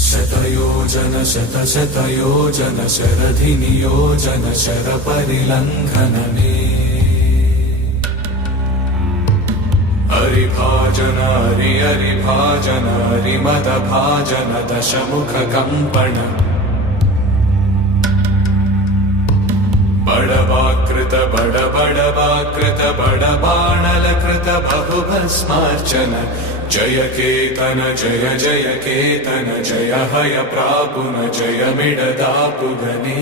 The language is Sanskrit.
शतयोजन शतशतयोजन शरधिनियोजन शरपरिलङ्घनने हरिभाजन हरिभाजन हरिमदभाजन दशमुखकम्पण बडवाकृत बडबडवाकृत बडबाणलकृत बहुभस्मार्चन जय केतन जय जय केतन जय हय प्रापुन जय मिडदापुगने।